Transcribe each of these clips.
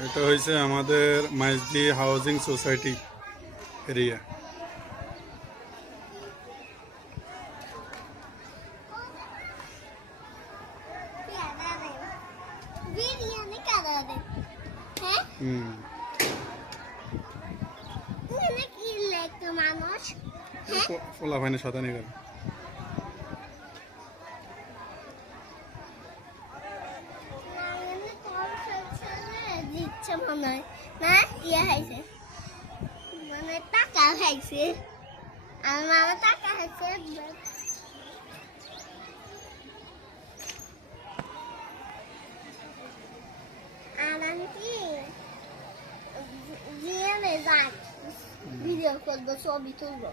এটা হয়েছে আমাদের মাইজদি হাউজিং সোসাইটি এরিয়া। ফোলা ভাইনে শতানি গেল। না ইয়ে খাইছে মানে টাকা খাইছে আর মামা টাকা খাইছে আর আমি কি জিএমে যাই ভিডিও করবো ছবি তুলবো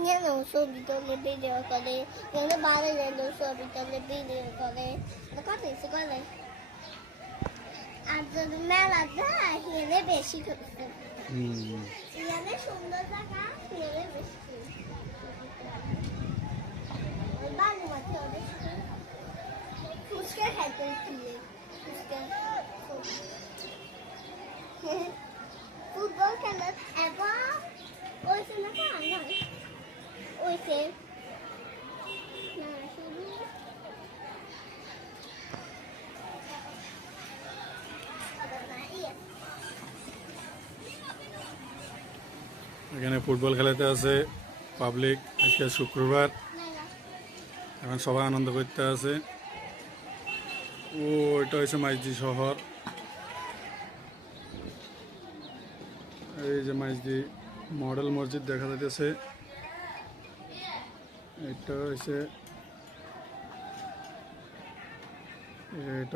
নিয়ে ছবি তুলে ভিডিও করে নিয়ে বাইরে গেলেও ছবি তুলে ভিডিও করে কত কিছু করে আর যদি মেলা যায় হেলে বেশি করতে হেলে সুন্দর জায়গা হেলে বেশি বালু মাঠে অনেক ফুচকা খাইতে কিনে ফুচকা ফুটবল খেলা এবার ওইছে না কেন ওইছে না শুধু এখানে ফুটবল খেলাতে আছে পাবলিক। আজকে শুক্রবার, এখন সবাই আনন্দ করতে আছে। ও এটা হচ্ছে মাইজদি শহর। এই যে মাইজদি মডেল মসজিদ দেখা যাইতেছে। এটা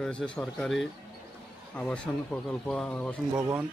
হচ্ছে সরকারি আবাসন প্রকল্প, আবাসন ভবন।